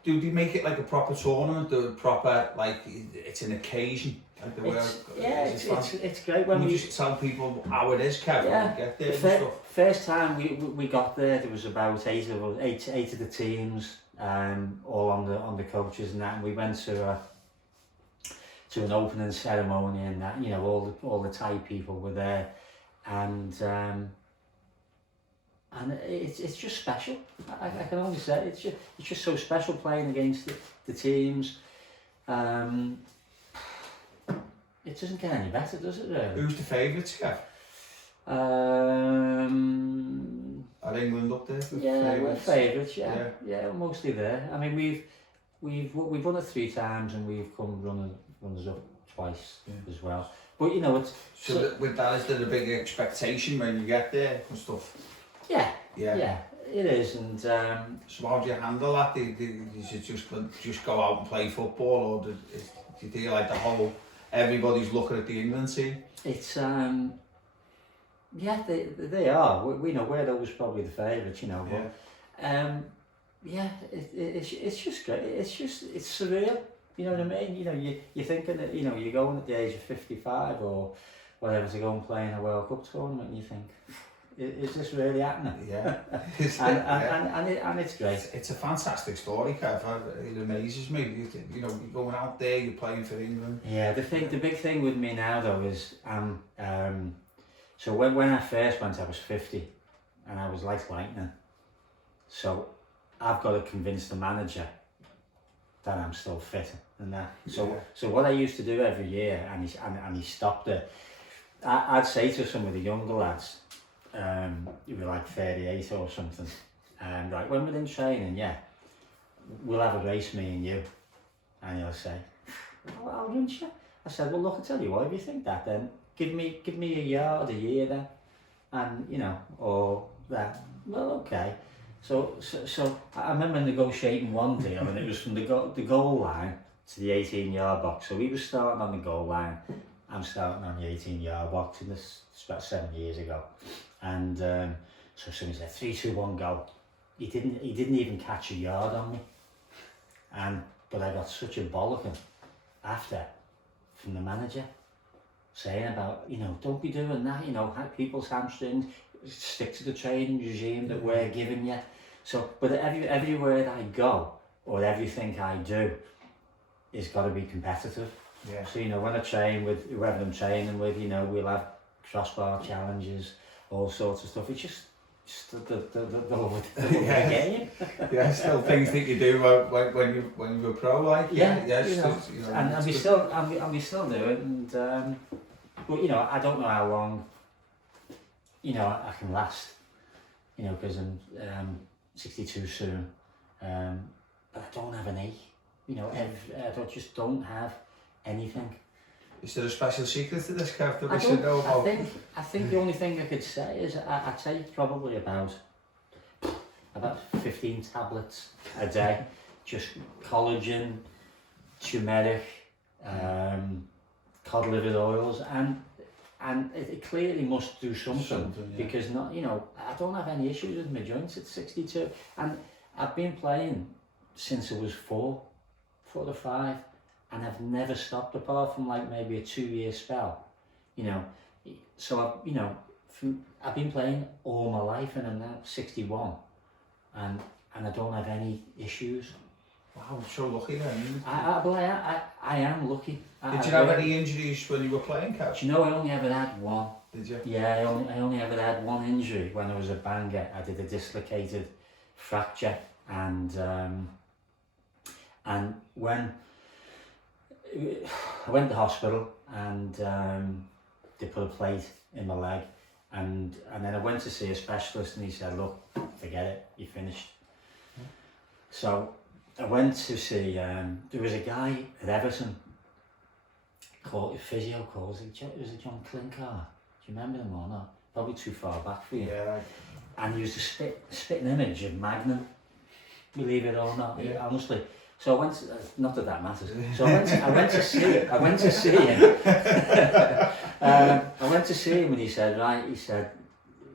do they make it like a proper tournament, or proper, like, it's an occasion? Like the World Cup? Yeah, it's great. When we just tell people how it is, Kevin, when we get there and stuff. First time we got there was about 8 of the teams, all on the coaches and that, and we went to an opening ceremony and that, you know, all the Thai people were there, and it's just special. I can only say it's just so special playing against the teams. It doesn't get any better, does it really? Who's the favourites, Kev? Are England up there? We're favourites. Yeah, mostly there. I mean, we've won it 3 times and we've come runners up twice as well. But you know, it's with that, is there a big expectation when you get there and stuff? Yeah, it is. And so how do you handle that? Do you just go out and play football, or do you feel like the whole everybody's looking at the England team? It's they are. We know we're always probably the favourites, you know. But it's just great. It's surreal. You know what I mean? You know, you're thinking that, you know, you're going at the age of 55 or whatever to go and play in a World Cup tournament, and you think, is this really happening? Yeah. and it's great. It's a fantastic story, Kev. It amazes me. You know, you're going out there, you're playing for England. Yeah, the big thing with me now though is so when I first went, I was 50 and I was like lightning. So I've got to convince the manager that I'm still fit and that. So what I used to do every year, and he stopped it, I'd say to some of the younger lads, you were like 38 or something, and like, when we're in training, we'll have a race, me and you, and he'll say, I'll run you. I said, well look, I tell you what, if you think that, then give me a yard a year then, and you know, or that. Well, okay. So I remember negotiating one deal, and it was from the goal line to the 18-yard box. So he was starting on the goal line, I'm starting on the 18-yard box, and this is about 7 years ago. And so someone said 3, 2, 1, go. He didn't even catch a yard on me, but I got such a bollocking after from the manager, saying about, you know, don't be doing that, you know, people's hamstrings, stick to the training regime that we're giving you. So, but everywhere that I go, or everything I do, is got to be competitive. Yeah. So, you know, when I train with whoever I'm training with, you know, we'll have crossbar challenges, all sorts of stuff. It's just the love of the game. Yeah, still things that you do when you were pro, like Yeah, and we still do it, and but I don't know how long I can last, because I'm 62 soon, but I don't have an ache, I just don't have anything. Is there a special secret to this, Kev, that we should know about? I think the only thing I could say is I take probably about 15 tablets a day, just collagen, turmeric, cod liver oils, and it clearly must do something because I don't have any issues with my joints at 62, and I've been playing since I was 4 or 5. And I've never stopped apart from like maybe a 2-year spell, So I've been playing all my life, and I'm now 61, and I don't have any issues. Wow, I'm so lucky then. I am lucky. Did you have any injuries when you were playing, Kev? Do you know I only ever had one? Did you? Yeah, I only ever had one injury when I was a Bangor. I did a dislocated fracture, and when I went to hospital, and they put a plate in my leg, and then I went to see a specialist, and he said, look, forget it, you're finished. So I went to see, there was a guy at Everton called, a physio called, was it John Clincar? Do you remember him or not? Probably too far back for you. Yeah. And he used to spit an image of Magnum, believe it or not, honestly. So I went, not that matters. So I went to see him. I went to see him, and he said,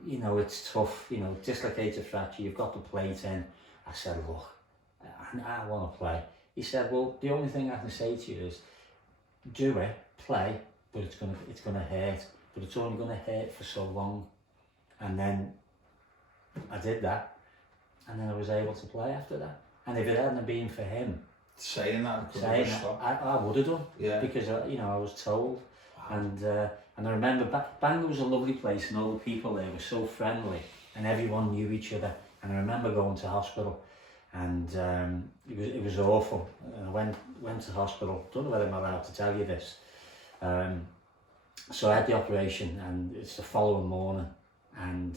it's tough, dislocated fracture, you've got the plate in. I said, look, I want to play. He said, well, the only thing I can say to you is, do it, play, but it's gonna hurt, but it's only gonna hurt for so long. And then I did that, and then I was able to play after that. And if it hadn't been for him saying that, I would have done. Yeah. Because I was told, and I remember Bangor was a lovely place, and all the people there were so friendly, and everyone knew each other. And I remember going to hospital, and it was awful. And I went to hospital. Don't know whether I'm allowed to tell you this. So I had the operation, and it's the following morning, and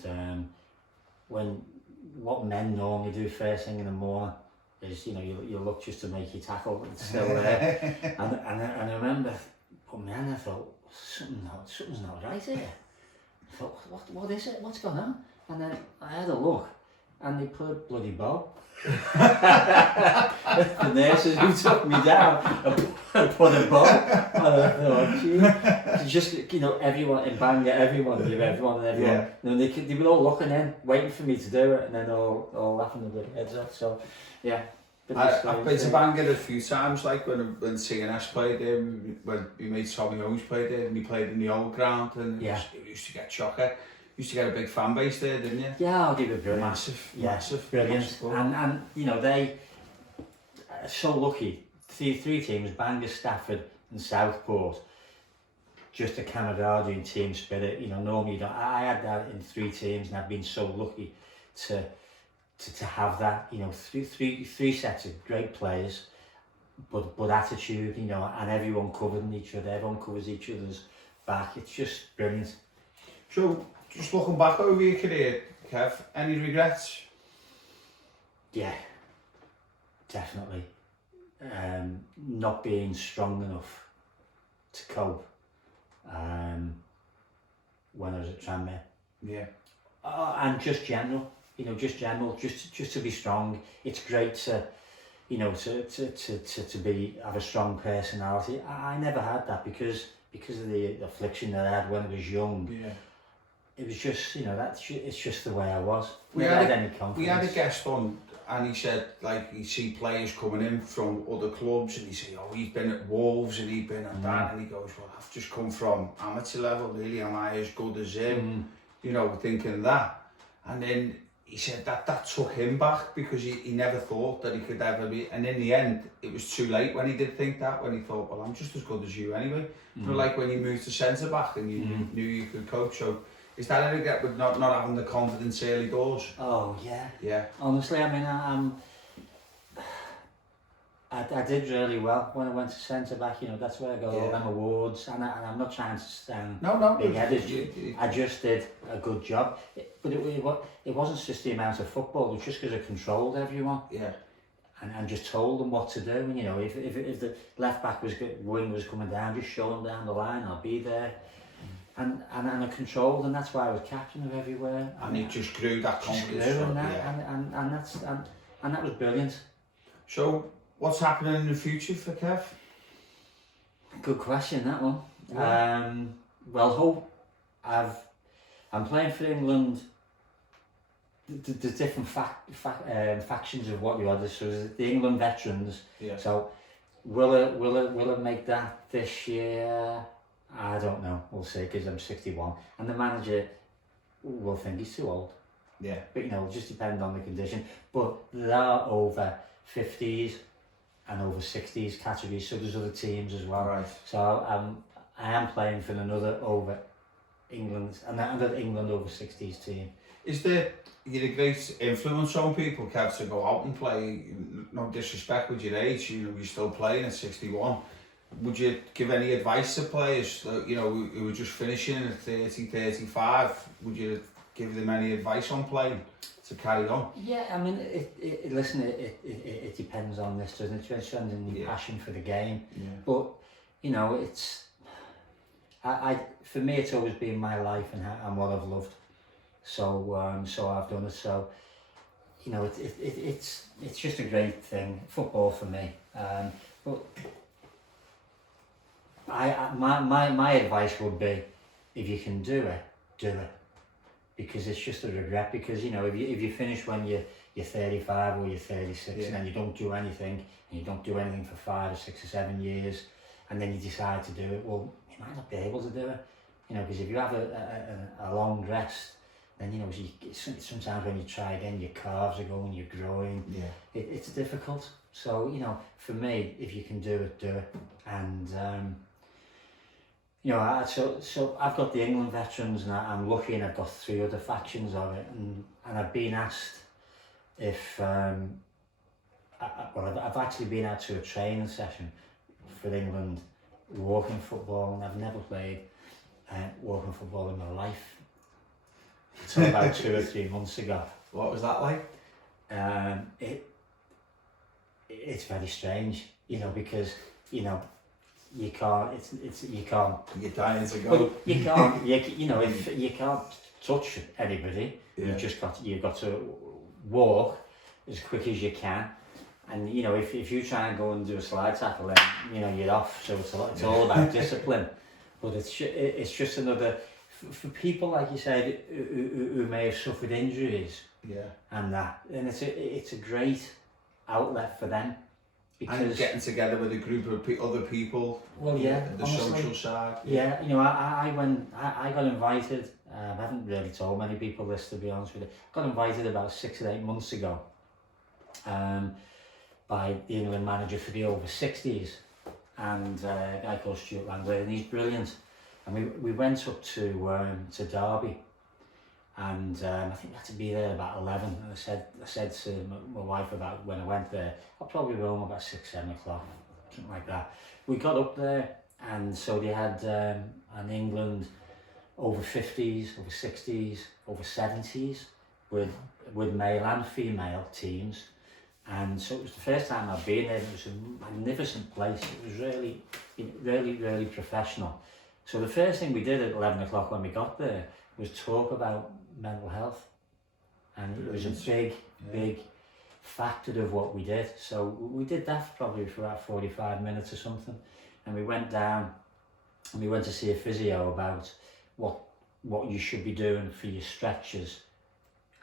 what men normally do first thing in the morning is, you look just to make your tackle, it's still there. and I remember putting my hand, I thought, something's not right here. I thought, what is it? What's going on? And then I had a look, and they put a bloody bow. The nurses who took me down and put a bow. And I thought, gee. Just, everyone in Bangor, everyone, Yeah. They were all looking in, waiting for me to do it, and then all laughing their heads off. So, yeah. I've been to Bangor a few times, like when CNS played there, when we made Tommy Owens played there, and he played in the old ground, and it used to get chocker. Used to get a big fan base there, didn't you? Yeah, they were brilliant. Massive. Brilliant. And they are so lucky. Three teams, Bangor, Stafford and Southport. Just a camaraderie and team spirit. Normally you don't. I had that in 3 teams, and I've been so lucky to have that. Three sets of great players, but attitude. And everyone covering each other. Everyone covers each other's back. It's just brilliant. So, just looking back over your career, Kev, any regrets? Yeah, definitely. Not being strong enough to cope when I was at Tranmere. Yeah. And just general, just to be strong. It's great to, to have a strong personality. I never had that because of the affliction that I had when I was young. Yeah. It was just, it's just the way I was. We had a guest on, and he said, like, he'd see players coming in from other clubs, and he'd say, oh, he's been at Wolves, and he'd been at that, and he goes, well, I've just come from amateur level, really, am I as good as him? Thinking that. And then he said that took him back, because he never thought that he could ever be, and in the end, it was too late when he did think that, when he thought, well, I'm just as good as you anyway. But like when you moved to centre-back, and you knew you could cope, so Is that a regret with not having the confidence early doors? Oh yeah. Yeah. Honestly, I mean, I did really well when I went to centre back. You know, that's where I got all them awards, and I'm not trying to stand big-headed. I just did a good job, but it wasn't just the amount of football. It was just because I controlled everyone. Yeah. And just told them what to do. And, you know, if the left back wing was coming down, just show them down the line. I'll be there. And I controlled, and that's why I was captain of everywhere. And it just grew that confidence. And that was brilliant. So, what's happening in the future for Kev? Good question, that one. Yeah. Well, I'm playing for England. There's different factions of what you are. So there's the England veterans. Yeah. So will it make that this year? I don't know. We'll see, because I'm 61, and the manager will think he's too old. Yeah. But you know, it'll just depend on the condition. But there are over 50s and over 60s categories, so there's other teams as well. Right. So I am playing for another over England, another England over 60s team. Is there you're a great influence on people, Kev, to go out and play? No disrespect with your age, you're still playing at 61. Would you give any advice to players, you know, who are just finishing at 30, 35? Would you give them any advice on playing to carry on? Yeah, I mean, it depends on this, doesn't it? It depends on your passion for the game. Yeah. But, you know, for me, it's always been my life and what I've loved. So I've done it. So, you know, it's just a great thing, football for me. But my advice would be, if you can do it, do it, because it's just a regret. Because, you know, if you finish when you're 35 or you're 36, and then you don't do anything, and you don't do anything for 5 or 6 or 7 years, and then you decide to do it, well, you might not be able to do it. You know, because if you have a long rest, then, you know, sometimes when you try again, your calves are going, you're growing. Yeah. It's difficult. So, you know, for me, if you can do it, do it. And, you know, so I've got the England veterans, and I'm lucky, and I've got 3 other factions of it. And I've been asked if, I've actually been out to a training session for England, walking football, and I've never played walking football in my life. Until about 2 or 3 months ago. What was that like? It's very strange, you know, because, you know, you can't. You can't. You're dying to go. Well, you can't. You know, if you can't touch anybody, yeah. you've got to walk as quick as you can. And, you know, if you try and go and do a slide tackle, then, you know, you're off. So it's all about discipline. But it's just another. For people, like you said, who may have suffered injuries, and it's a great outlet for them, because and getting together with a group of other people. Well, yeah, the honestly, social side. Yeah, you know, I got invited. I haven't really told many people this, to be honest with you. I got invited about 6 or 8 months ago, by the England manager for the over 60s, and a guy called Stuart Langley, and he's brilliant. And we went up to Derby, and I think we had to be there about 11. And I said to my wife about when I went there, I'll probably be home about 6, 7 o'clock, something like that. We got up there, and so they had an England over 50s, over 60s, over 70s, with male and female teams. And so it was the first time I'd been there. It was a magnificent place. It was really, really, really professional. So the first thing we did at 11 o'clock when we got there was talk about mental health. And it was a big factor of what we did. So we did that probably for about 45 minutes or something. And we went down and we went to see a physio about what you should be doing for your stretches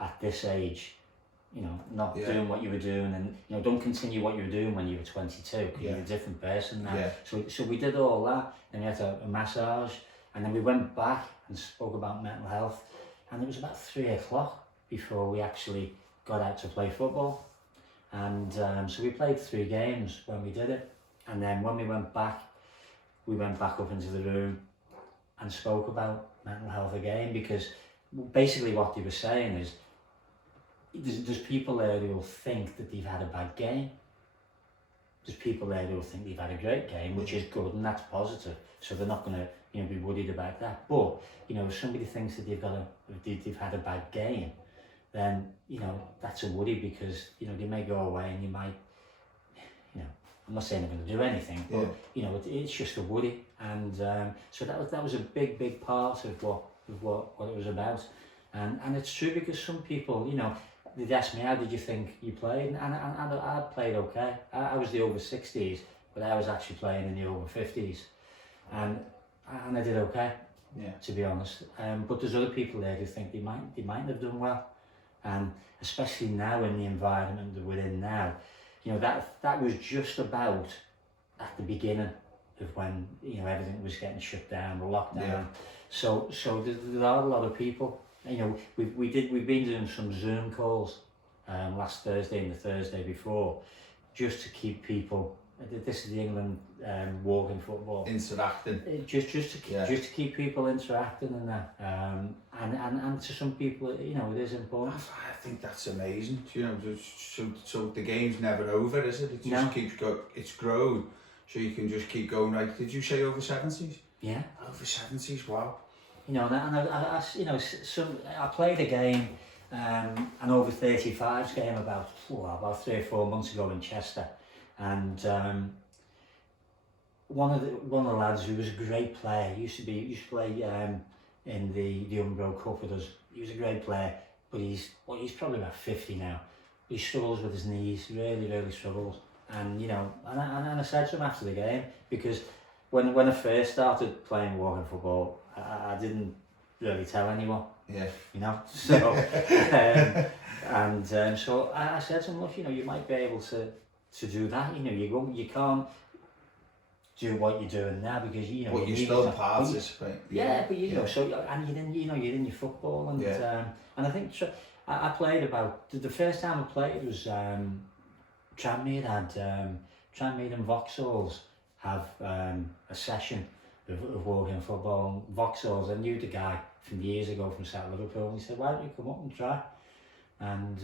at this age. You know, not doing what you were doing, and, you know, don't continue what you were doing when you were 22, because you're a different person now. Yeah. So we did all that, and we had a massage, and then we went back and spoke about mental health, and it was about 3 o'clock before we actually got out to play football. And so we played 3 games when we did it, and then when we went back up into the room, and spoke about mental health again, because basically what they were saying is there's people there who will think that they've had a bad game. There's people there who will think they've had a great game, which is good, and that's positive. So they're not going to, you know, be worried about that. But, you know, if somebody thinks that they've had a bad game, then, you know, that's a worry, because, you know, they may go away and you might, you know, I'm not saying they're going to do anything, but, you know, it's just a worry. And so that was a big part of what it was about. And it's true, because some people, you know, they'd ask me, how did you think you played? And I played okay. I was the over 60s, but I was actually playing in the over 50s. And I did okay, to be honest. But there's other people there who think they might have done well. And especially now in the environment that we're in now, you know, that was just about at the beginning of when, you know, everything was getting shut down, the lockdown. Yeah. So there are a lot of people. You know, we've been doing some Zoom calls last Thursday and the Thursday before, just to keep people. This is the England walking football. Interacting. Just to keep people interacting and that. And to some people, you know, it is important. I think that's amazing. You know, so the game's never over, is it? It just keeps going. It's grown, so you can just keep going. Like, did you say over 70s? Yeah. Over 70s. Wow. You know, and I you know, I played a game, an over 35s game about 3 or 4 months ago in Chester, and one of the lads who was a great player, used to play in the Umbro Cup with us. He was a great player, but he's probably about 50 now. He struggles with his knees, really struggles. And you know, and I said to him after the game, because when I first started playing walking football, I didn't really tell anyone. Yeah. You know, so so I said to him, look, you know, you might be able to do that. You know, you can't do what you're doing now, because you know. But you still participate. Yeah, but you know, so and you're in your football, and and I think I played about the first time I played was Tranmere and Vauxhalls have a session of walking football. And Vauxhalls, I knew the guy from years ago from South Liverpool, and he said, why don't you come up and try? And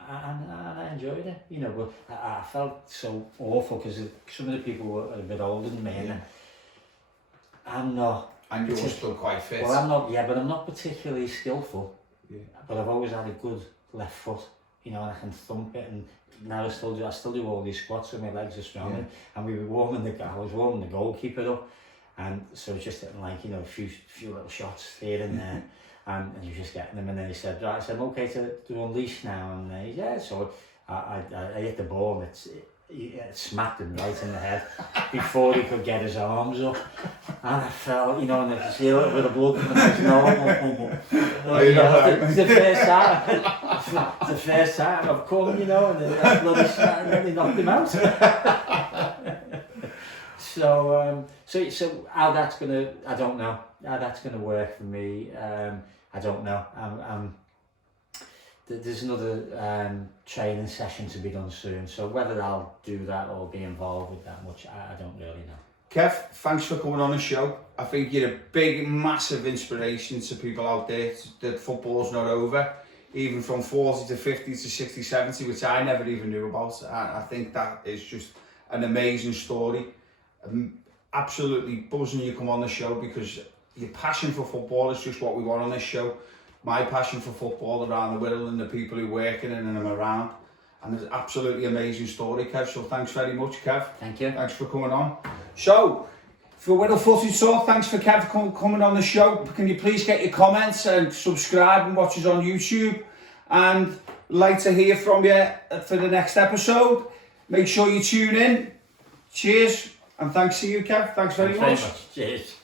I enjoyed it, you know, but I felt so awful, because some of the people were a bit older than me, and I'm not. And you're still quite fit. Well, but I'm not particularly skillful, but I've always had a good left foot, you know, and I can thump it, and now I still do all these squats with my legs are strong, and I was warming the goalkeeper up, and so it's just hitting, like, you know, a few little shots here and there, and you're just getting them, and then he said, right, so I'm okay to unleash now, and so I hit the ball, and it smacked him right in the head before he could get his arms up, and I felt, you know, and I could see a little bit of blood coming out. It's the first time I've come, you know, and then bloody smack, and then they knocked him out. So how that's gonna, I don't know how that's gonna work for me. I don't know. There's another training session to be done soon, so whether I'll do that or be involved with that much, I don't really know. Kev, thanks for coming on the show. I think you're a big, massive inspiration to people out there that football's not over, even from 40 to 50 to 60, 70, which I never even knew about. And I think that is just an amazing story. I'm absolutely buzzing you come on the show, because your passion for football is just what we want on this show. My passion for football around the world and the people who work in it and I'm around. And it's absolutely amazing story, Kev. So thanks very much, Kev. Thank you. Thanks for coming on. So, for Whittle Footy Talk, thanks for Kev coming on the show. Can you please get your comments and subscribe and watch us on YouTube? And like to hear from you for the next episode. Make sure you tune in. Cheers. And thanks to you, Kev. Thanks very much. Cheers.